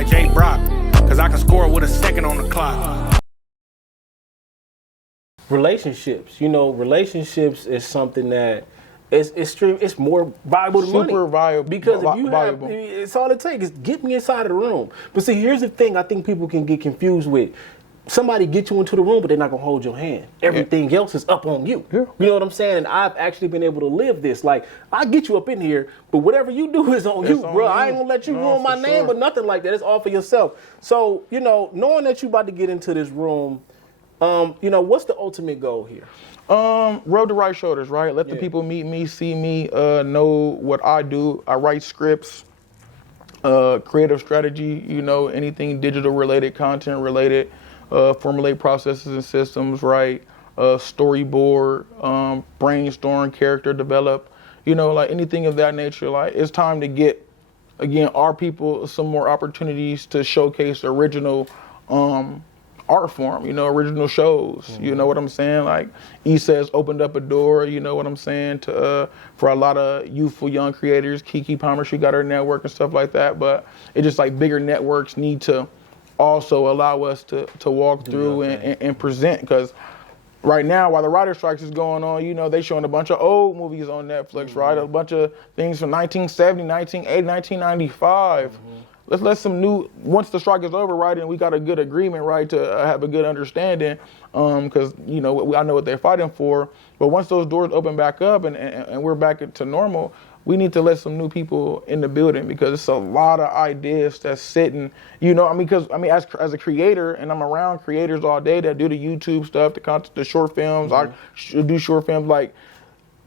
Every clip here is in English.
like J.Brock, cause I can score with a second on the clock. Relationships, relationships is something that it's more valuable than money. Super valuable. Because if you have, it's all it takes is get me inside of the room. But see, here's the thing I think people can get confused with. Somebody get you into the room, but they're not gonna hold your hand. Everything else is up on you. Yeah. You know what I'm saying? And I've actually been able to live this. Like, I get you up in here, but whatever you do is on you, bro. I ain't gonna let you ruin my name or nothing like that. It's all for yourself. So, knowing that you about to get into this room, what's the ultimate goal here? Rub the right shoulders, right? Let the people meet me, see me, know what I do. I write scripts, creative strategy, anything digital related, content related, formulate processes and systems, right? Storyboard, brainstorm, character develop, like anything of that nature. Like, it's time to get, again, our people some more opportunities to showcase original, art form, original shows, you know what I'm saying? Like, Issa has opened up a door, you know what I'm saying, to for a lot of youthful young creators. Kiki Palmer, she got her network and stuff like that, but it's just like bigger networks need to also allow us to walk through and present, because right now, while the writer strikes is going on, they showing a bunch of old movies on Netflix, right? A bunch of things from 1970, 1980, 1995. Let's let some new, once the strike is over, right, and we got a good agreement, right, to have a good understanding, because, I know what they're fighting for. But once those doors open back up and we're back to normal, we need to let some new people in the building, because it's a lot of ideas that's sitting, as a creator, and I'm around creators all day that do the YouTube stuff, the content, the short films, I do short films, like,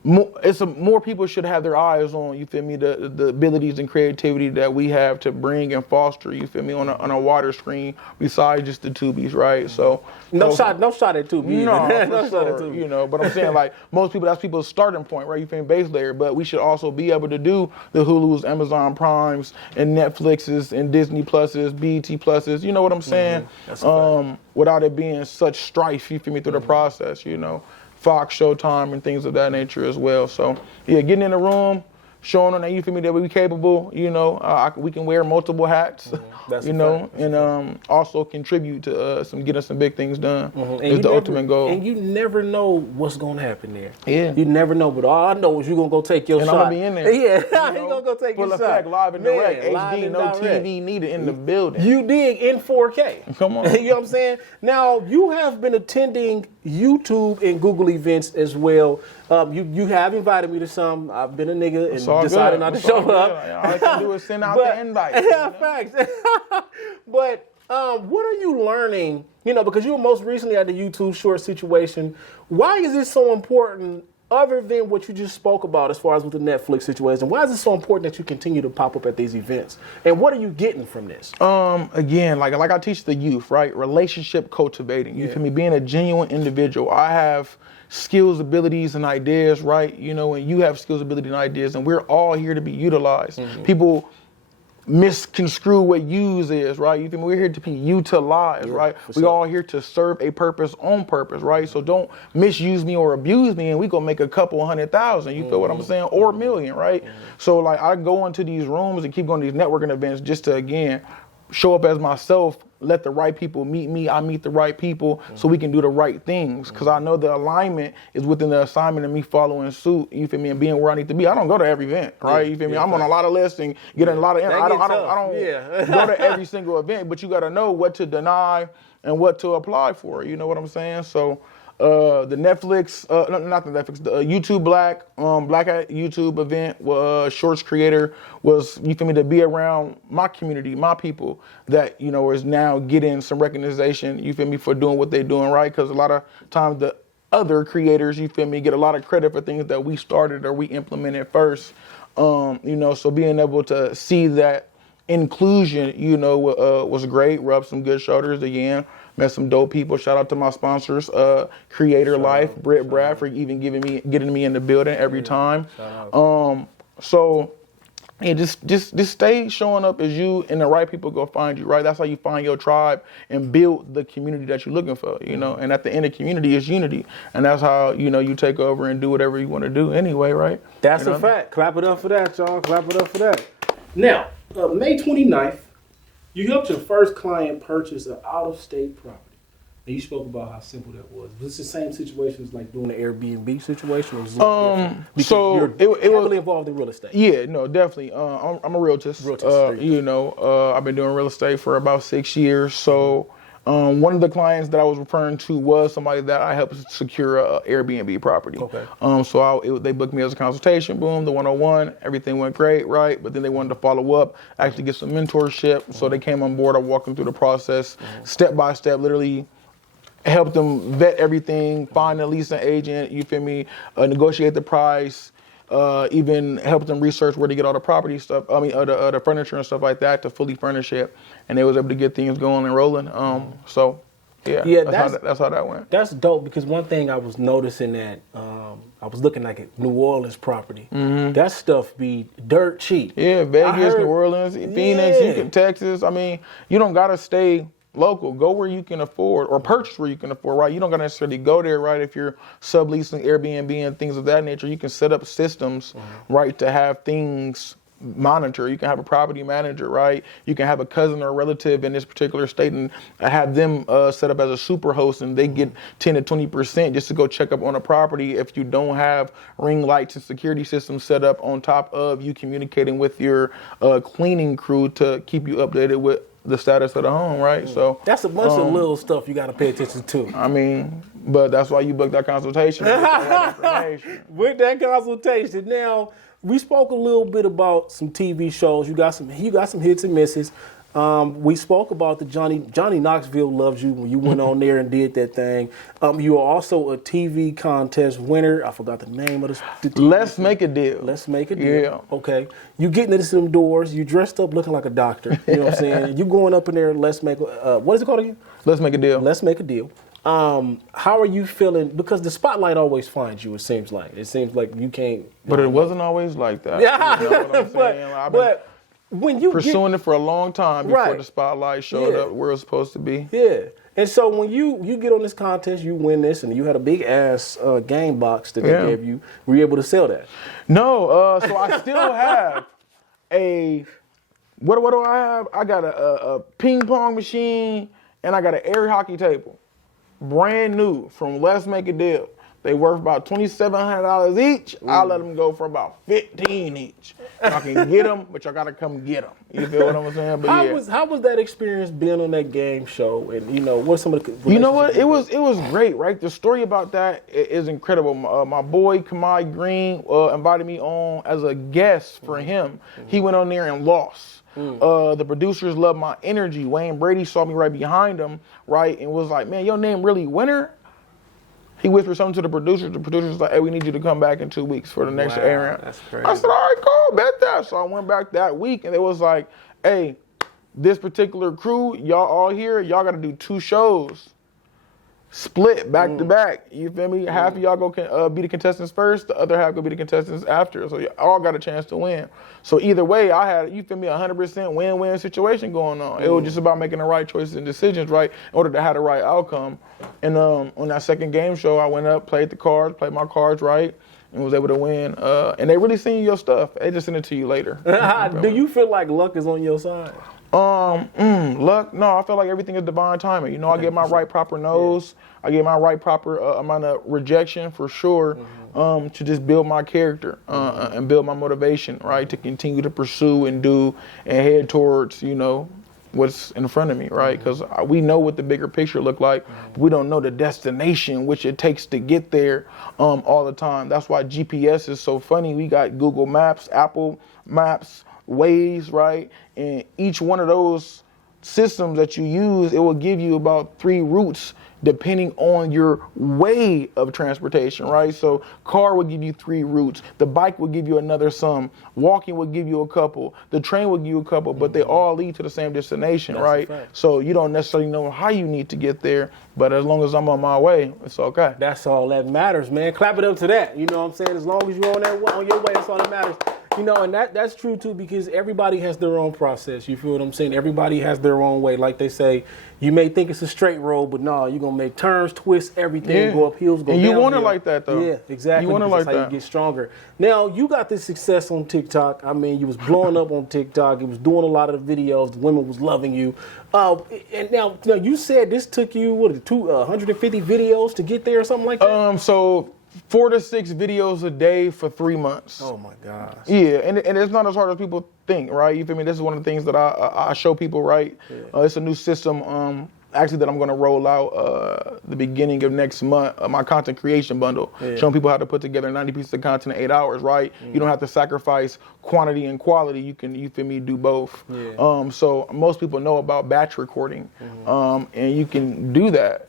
more people should have their eyes on, you feel me, the abilities and creativity that we have to bring and foster, you feel me, on a wider screen besides just the tubies, right? So no shot at tubies. No, for sure, but I'm saying, like, most people, that's people's starting point, right? You feel me, base layer, but we should also be able to do the Hulus, Amazon Primes, and Netflixes, and Disney Pluses, BET Pluses, you know what I'm saying? Without it being such strife, you feel me, through the process, Fox, Showtime, and things of that nature as well. So, getting in the room, showing them that, you feel me, that we capable, we can wear multiple hats, and also contribute to getting some big things done is the ultimate goal. And you never know what's going to happen there. Yeah. You never know, but all I know is you're going to go take your shot. And I'm going to be in there. Yeah, you're going to go take your shot. Full effect, live and direct, HD, no direct. TV needed in the building. You dig in 4K. Come on. You know what I'm saying? Now, you have been attending YouTube and Google events as well. You have invited me to some. I've been a nigga and decided not to show up. All I can do is send out the invite. Yeah, facts. But what are you learning? Because you were most recently at the YouTube short situation. Why is this so important, other than what you just spoke about as far as with the Netflix situation? Why is it so important that you continue to pop up at these events? And what are you getting from this? Again, like I teach the youth, right? Relationship cultivating. You feel me? Being a genuine individual. I have skills, abilities, and ideas, right? And you have skills, abilities, and ideas, and we're all here to be utilized. People misconstrue what use is, right? You feel me? We're here to be utilized, right? We all here to serve a purpose on purpose, right? So don't misuse me or abuse me, and we gonna make a couple 100,000. You feel what I'm saying? Or a million, right? So, like, I go into these rooms and keep going to these networking events just to, again, show up as myself, let the right people meet me, I meet the right people, so we can do the right things. Because I know the alignment is within the assignment of me following suit, you feel me, and being where I need to be. I don't go to every event, right? You feel me? I'm on a lot of lists and getting a lot of, I don't go to every single event, but you got to know what to deny and what to apply for, you know what I'm saying? So, the Netflix, not the Netflix, the YouTube Black at YouTube event, Shorts creator was, you feel me, to be around my community, my people that, is now getting some recognition, you feel me, for doing what they're doing, right? Because a lot of times the other creators, you feel me, get a lot of credit for things that we started or we implemented first, so being able to see that inclusion, was great, rubbed some good shoulders again. Met some dope people. Shout out to my sponsors, Creator Life, Britt Brad, for even getting me in the building every time. So just stay showing up as you, and the right people go find you, right? That's how you find your tribe and build the community that you're looking for, And at the end of community is unity, and that's how you take over and do whatever you want to do anyway, right? That's a fact. Clap it up for that, y'all. Clap it up for that. Now, May 29th. You helped your first client purchase an out-of-state property. And you spoke about how simple that was. Was this the same situation as like doing an Airbnb situation? Or was it different? Because so you're it was heavily involved in real estate. Yeah, no, definitely. I'm a realtist. I've been doing real estate for about 6 years. So one of the clients that I was referring to was somebody that I helped secure a Airbnb property. Okay. They booked me as a consultation. Boom, the 101. Everything went great, right? But then they wanted to follow up, actually get some mentorship. So they came on board. I walked them through the process, step by step, literally. Help them vet everything, find at least an agent, you feel me, negotiate the price, even help them research where to get all the property stuff, the furniture and stuff like that to fully furnish it. And they was able to get things going and rolling. That's how that went. That's dope, because one thing I was noticing that I was looking like at New Orleans property. That stuff be dirt cheap. Yeah, Vegas, New Orleans, Phoenix, Texas. I mean, you don't got to stay local. Go where you can afford, or purchase where you can afford, right? You don't gotta necessarily go there, right? If you're subleasing Airbnb and things of that nature, you can set up systems, right, to have things monitor. You can have a property manager, right? You can have a cousin or a relative in this particular state and have them set up as a super host, and they get 10 to 20% just to go check up on a property if you don't have ring lights and security systems set up on top of you communicating with your cleaning crew to keep you updated with the status of the home, right? So that's a bunch of little stuff you got to pay attention to. I mean, but that's why you booked that consultation. With that consultation. Now, we spoke a little bit about some TV shows. You got some hits and misses. We spoke about the Johnny Knoxville Loves You when you went on there and did that thing. You are also a TV contest winner. I forgot the name of the TV Let's Make a Deal. Let's Make a Deal. Yeah. Okay. You getting into some doors. You dressed up looking like a doctor. You know what I'm saying? You going up in there, what is it called again? Let's Make a Deal. Let's Make a Deal. How are you feeling? Because the spotlight always finds you, it seems like. It seems like you can't. But it wasn't always like that. Yeah. You know what I'm saying? But when you pursuing it for a long time before the spotlight showed up where it was supposed to be. Yeah. And so when you get on this contest, you win this, and you had a big ass game box that they gave you. Were you able to sell that? No. So I still have what do I have? I got a ping pong machine, and I got an air hockey table. Brand new from Let's Make a Deal. They worth about $2,700 each. I'll let them go for about $15 each. Y'all can get them, but y'all gotta come get them. You feel what I'm saying? But how was that experience being on that game show? And what's some of the you know what? It was great, right? The story about that is incredible. My boy Kamai Green invited me on as a guest for him. He went on there and lost. The producers loved my energy. Wayne Brady saw me right behind him, right, and was like, "Man, your name really Winner?" He whispered something to the producers. The producers was like, "Hey, we need you to come back in 2 weeks for the next airing." That's crazy. I said, "All right, cool, bet that." So I went back that week, and it was like, "Hey, this particular crew, y'all all here, y'all got to do 2 shows. Split back to back. You feel me? Half of y'all go be the contestants first, the other half go be the contestants after. So you all got a chance to win. So either way, I had, you feel me, 100% win-win situation going on. It was just about making the right choices and decisions, right, in order to have the right outcome. And on that second game show, I went up, played my cards right, and was able to win. And they really seen your stuff. They just send it to you later. Do you feel like luck is on your side? Luck? No, I feel like everything is divine timing. You know, I get my right proper no's. I get my right proper amount of rejection for sure, to just build my character and build my motivation, right, to continue to pursue and do and head towards, what's in front of me, right? Because we know what the bigger picture look like. We don't know the destination which it takes to get there all the time. That's why GPS is so funny. We got Google Maps, Apple Maps, Waze, right? And each one of those systems that you use, it will give you about 3 routes depending on your way of transportation, right? So car will give you 3 routes. The bike will give you another some. Walking will give you a couple. The train will give you a couple, but they all lead to the same destination, right? So you don't necessarily know how you need to get there, but as long as I'm on my way, it's okay. That's all that matters, man. Clap it up to that. You know what I'm saying? As long as you're on your way, that's all that matters. You know, and that's true too, because everybody has their own process. You feel what I'm saying? Everybody has their own way. Like they say, you may think it's a straight road, but no, you're gonna make turns, twists, everything, go up hills, go down. And you want it hills. like that though. Yeah, exactly. You want it like that's how that. you get stronger. Now you got this success on TikTok. I mean, you was blowing up on TikTok. You was doing a lot of the videos. The women was loving you. And now you said this took you 150 videos to get there or something like that. So 4 to 6 videos a day for 3 months. Oh my gosh. Yeah, and it's not as hard as people think, right? You feel me? This is one of the things that I show people, right? Yeah. It's a new system, actually, that I'm going to roll out the beginning of next month, my content creation bundle, showing people how to put together 90 pieces of content in 8 hours, right? You don't have to sacrifice quantity and quality. You can, you feel me, do both. Yeah. So most people know about batch recording, and you can do that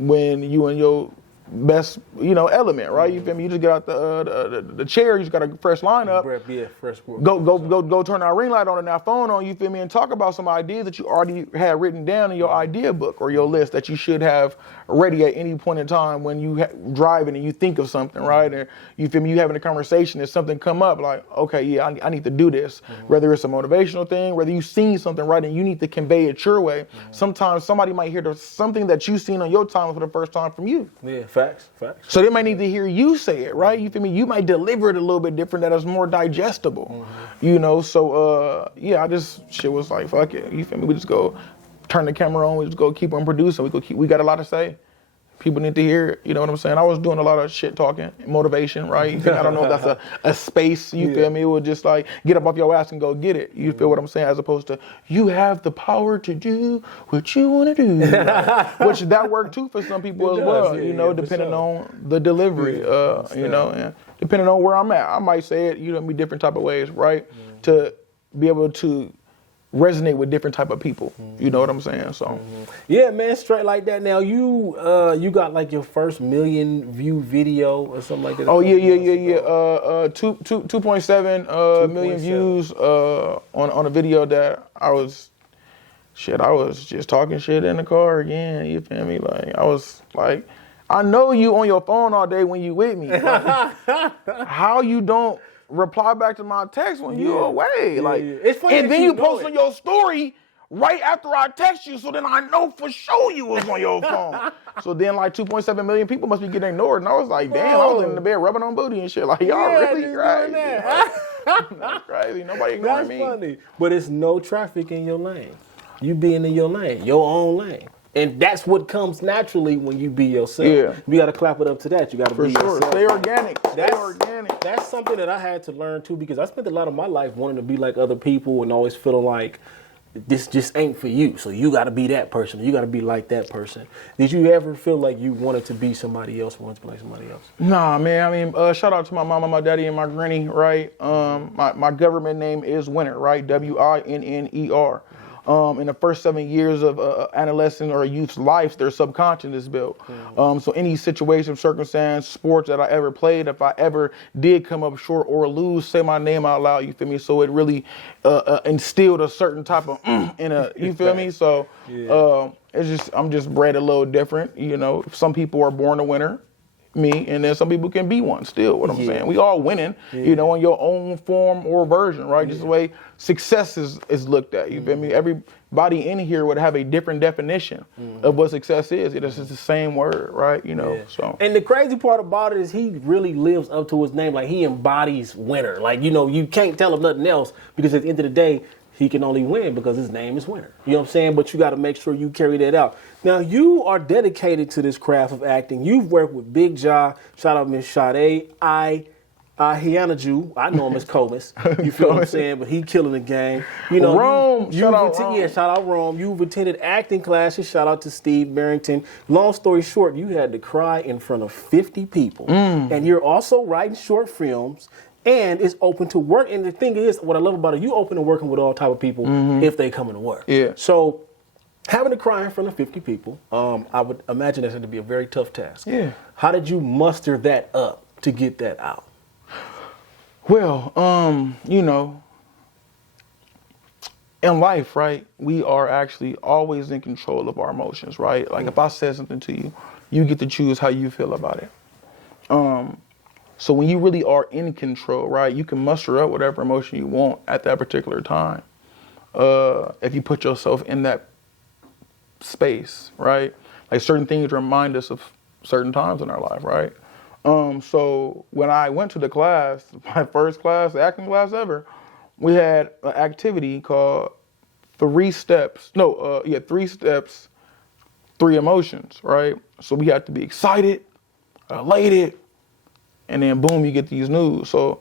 when you and your best, element, right? You feel me? You just get out the chair. You just got a fresh lineup. Yeah, fresh work. Go turn that ring light on and that phone on. You feel me? And talk about some ideas that you already had written down in your idea book or your list that you should have ready at any point in time when you driving and you think of something, right? And you feel me? You having a conversation and something come up like, okay, yeah, I need to do this. Whether it's a motivational thing, whether you've seen something, right, and you need to convey it your way. Sometimes somebody might hear something that you've seen on your time for the first time from you. Yeah, facts. So they might need to hear you say it, right? You feel me? You might deliver it a little bit different that is more digestible, So, shit was like, fuck it. You feel me? We just go turn the camera on. We just go keep on producing. We got a lot to say. People need to hear it. You know what I'm saying? I was doing a lot of shit talking, motivation, right? I don't know if that's a space, you feel me? It was just like, get up off your ass and go get it. You feel what I'm saying? As opposed to, you have the power to do what you want to do. Which that worked too for some people as well, depending on the delivery, and depending on where I'm at. I might say it, me different type of ways, right? To be able to resonate with different type of people. You know what I'm saying? So yeah, man, straight like that. Now you got like your first million view video or something like that. Oh yeah. 2.7 million views on a video that I was just talking shit in the car again. You feel me? Like I was like, I know you on your phone all day when you with me. Like, how you don't reply back to my text when you away? Like, it's funny, and then you post on your story right after I text you, so then I know for sure you was on your phone. So then like 2.7 million people must be getting ignored, and I was like, damn, I was in the bed rubbing on booty and shit. Like, y'all really crazy? That's crazy. Nobody ignoring me. That's funny, but it's no traffic in your lane. You being in your lane, your own lane. And that's what comes naturally when you be yourself. Yeah. You got to clap it up to that. You got to be yourself. Stay organic. Stay organic. That's something that I had to learn too, because I spent a lot of my life wanting to be like other people and always feeling like this just ain't for you. So you got to be that person. You got to be like that person. Did you ever feel like you wanted to be somebody else, wanted to be like somebody else? Nah, man. I mean, shout out to my mama, my daddy, and my granny, right? My government name is Winner, right? WINNER. In the first 7 years of adolescent or a youth's life, their subconscious is built. So any situation, circumstance, sports that I ever played, if I ever did come up short or lose, say my name out loud, you feel me? So it really instilled a certain type of in a, you feel me? So I'm just bred a little different, Some people are born a winner, me, and then some people can be one still, what I'm saying. We all winning, in your own form or version, right? Just the way success is looked at, you feel me? Everybody in here would have a different definition of what success is. It's just the same word, right? So. And the crazy part about it is he really lives up to his name. Like, he embodies winner. Like, you can't tell him nothing else, because at the end of the day, he can only win because his name is Winner. You know what I'm saying? But you got to make sure you carry that out. Now, you are dedicated to this craft of acting. You've worked with Big Ja. Shout out Miss Sade. Hianaju. I know him as Comus. You feel what I'm saying? But he killing the game. Rome. Shout out Rome. Yeah, shout out Rome. You've attended acting classes. Shout out to Steve Barrington. Long story short, you had to cry in front of 50 people. And you're also writing short films. And it's open to work. And the thing is, what I love about it, you open to working with all type of people if they come into work. Yeah. So having to cry in front of 50 people, I would imagine that's going to be a very tough task. Yeah. How did you muster that up to get that out? Well, in life, right, we are actually always in control of our emotions, right? Like if I said something to you, you get to choose how you feel about it. So when you really are in control, right, you can muster up whatever emotion you want at that particular time. If you put yourself in that space, right? Like certain things remind us of certain times in our life, right? So when I went to the class, my first class, the acting class ever, we had an activity called 3 steps, 3 emotions, right? So we had to be excited, elated, and then boom, you get these news. So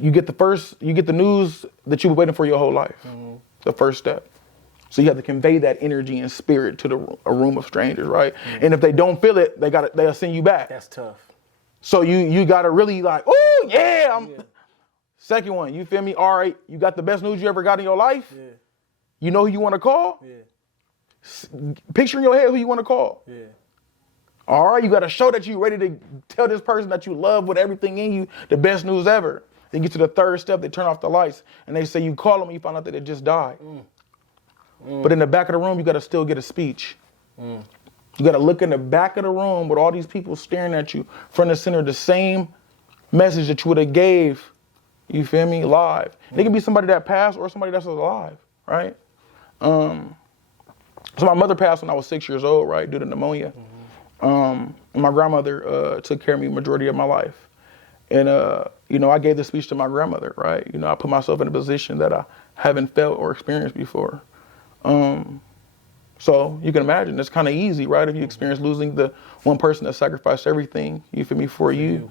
you get the news that you've been waiting for your whole life, the first step. So you have to convey that energy and spirit to a room of strangers, right? And if they don't feel it, they'll send you back. That's tough. So you gotta really like, oh yeah, Second one, you feel me? All right, you got the best news you ever got in your life. Yeah. You know who you want to call? Yeah. Picture in your head who you want to call. Yeah. All right, you got to show that you're ready to tell this person that you love with everything in you the best news ever. Then get to the 3rd step, they turn off the lights, and they say you call them, you find out that they just died. But in the back of the room, you got to still get a speech. You got to look in the back of the room with all these people staring at you, front and center, the same message that you would have gave, you feel me, live. It can be somebody that passed or somebody that's alive, right? So my mother passed when I was 6 years old, right, due to pneumonia. My grandmother took care of me majority of my life. And, I gave the speech to my grandmother, right? I put myself in a position that I haven't felt or experienced before. So you can imagine it's kind of easy, right? If you experience losing the one person that sacrificed everything, you feel me, for you.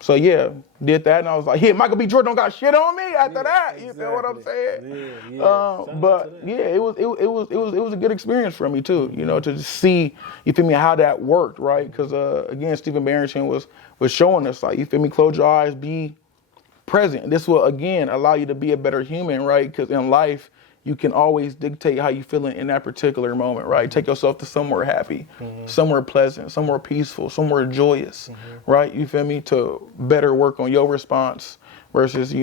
So yeah, did that, and I was like, yeah, Michael B. Jordan don't got shit on me after that. You feel what I'm saying? But yeah, it was a good experience for me too, to just see, you feel me, how that worked, right? Because again, Stephen Barrington was showing us, like, you feel me, close your eyes, be present. This will again allow you to be a better human, right? Because in life, you can always dictate how you feeling in that particular moment, right? Take yourself to somewhere happy, somewhere pleasant, somewhere peaceful, somewhere joyous, right? You feel me? To better work on your response versus,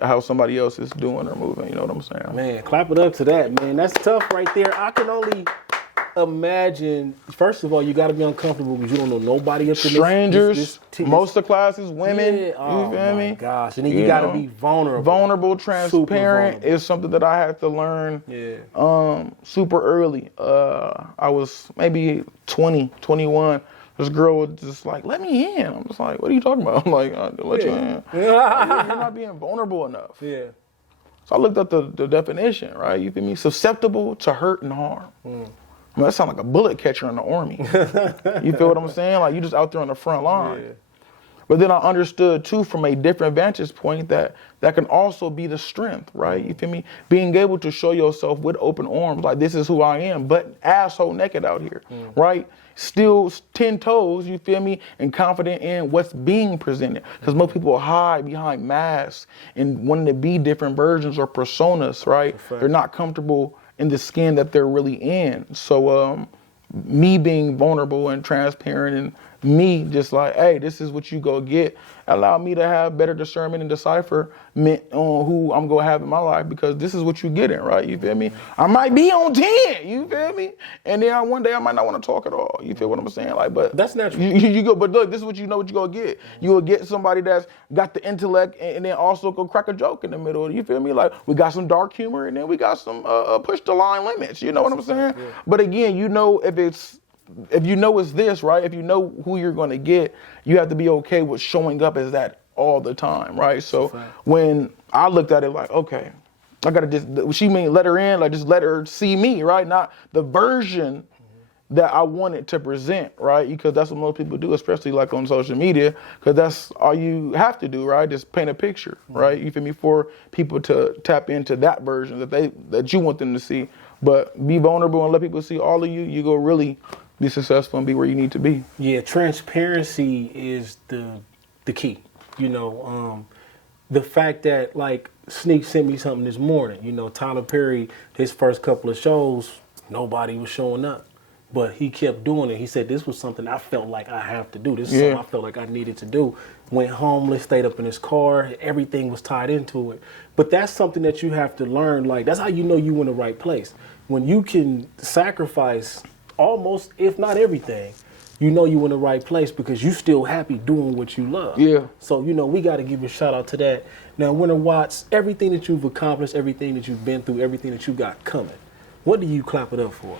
how somebody else is doing or moving, you know what I'm saying? Man, clap it up to that, man. That's tough right there. I can only imagine, first of all, you got to be uncomfortable because you don't know nobody up in strangers, most of the classes, women, you feel me? Oh my gosh, and then you got to be vulnerable. Vulnerable, transparent is something that I had to learn super early. I was maybe 20, 21. This girl was just like, let me in. I'm just like, what are you talking about? I'm like, I'll let you in. You're not being vulnerable enough. Yeah. So I looked up the definition, right? You feel me? Susceptible to hurt and harm. That sounds like a bullet catcher in the army. You feel what I'm saying? Like, you just out there on the front line. Yeah. But then I understood, too, from a different vantage point that can also be the strength, right? You feel me? Being able to show yourself with open arms, like, this is who I am, but asshole naked out here, right? Still 10 toes, you feel me? And confident in what's being presented. Because most people hide behind masks and wanting to be different versions or personas, right? They're not comfortable in the skin that they're really in. So me being vulnerable and transparent and me just like, hey, this is what you go get, allow me to have better discernment and decipherment on who I'm going to have in my life, because this is what you getting, right? You feel me? I might be on 10, you feel me? And then one day I might not want to talk at all. You feel what I'm saying? Like, but that's natural. You go, but look, this is what you know what you going to get. You will get somebody that's got the intellect and then also go crack a joke in the middle. You feel me? Like, we got some dark humor and then we got some push the line limits. You know what I'm saying? Yeah. But again, if you know it's this, right? If you know who you're going to get, you have to be okay with showing up as that all the time, right? So when I looked at it like, okay, I got to just, she mean let her in, like just let her see me, right? Not the version that I wanted to present, right? Because that's what most people do, especially like on social media, because that's all you have to do, right? Just paint a picture, right? You feel me? For people to tap into that version that you want them to see. But be vulnerable and let people see all of you, you go really be successful and be where you need to be. Yeah, transparency is the key. The fact that, like, Sneak sent me something this morning. Tyler Perry, his first couple of shows, nobody was showing up. But he kept doing it. He said, this was something I felt like I have to do. This is something I felt like I needed to do. Went homeless, stayed up in his car. Everything was tied into it. But that's something that you have to learn. Like, that's how you know you're in the right place. When you can sacrifice almost, if not everything, you know you in the right place because you still happy doing what you love. Yeah. So, we got to give you a shout out to that. Now, Winter Watts, everything that you've accomplished, everything that you've been through, everything that you got coming, what do you clap it up for?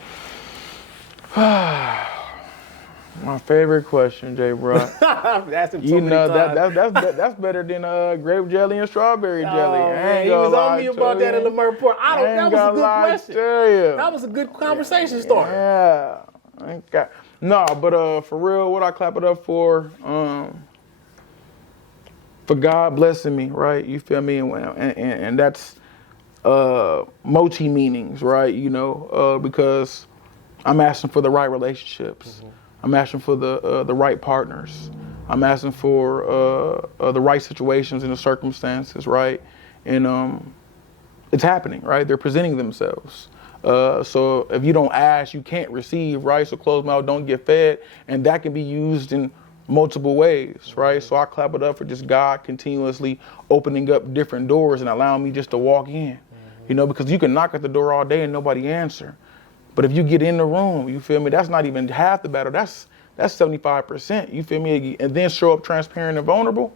My favorite question, J.Brock. That's that's better than grape jelly and strawberry jelly. Oh, man, he was on me about that in Lamar Report. That was a good question. That was a good conversation starter. Yeah. Okay. No, but for real, what I clap it up for God blessing me, right? You feel me? And that's multi meanings, right? Because I'm asking for the right relationships. Mm-hmm. I'm asking for the right partners. I'm asking for the right situations and the circumstances, right? And it's happening, right? They're presenting themselves. So if you don't ask, you can't receive, right? So closed mouth don't get fed, and that can be used in multiple ways, right? So I clap it up for just God continuously opening up different doors and allowing me just to walk in, because you can knock at the door all day and nobody answer. But if you get in the room, you feel me, that's not even half the battle. That's 75%, you feel me? And then show up transparent and vulnerable,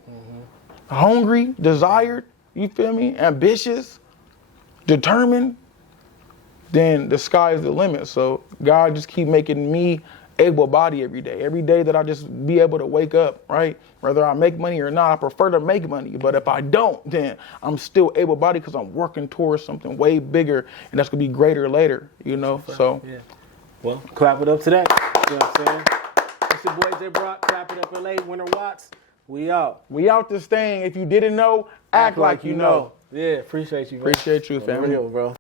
hungry, desired, you feel me? Ambitious, determined, then the sky is the limit. So God just keep making me able-bodied every day. Every day that I just be able to wake up, right? Whether I make money or not, I prefer to make money. But if I don't, then I'm still able-bodied because I'm working towards something way bigger, and that's going to be greater later, So, yeah. Well, clap it up to that. You know what I'm saying? It's your boy J.Brock, Clap It Up LA, Winter Watts. We out. We out this thing. If you didn't know, act like you know. Yeah, appreciate you, man. Appreciate you, family. Real, bro.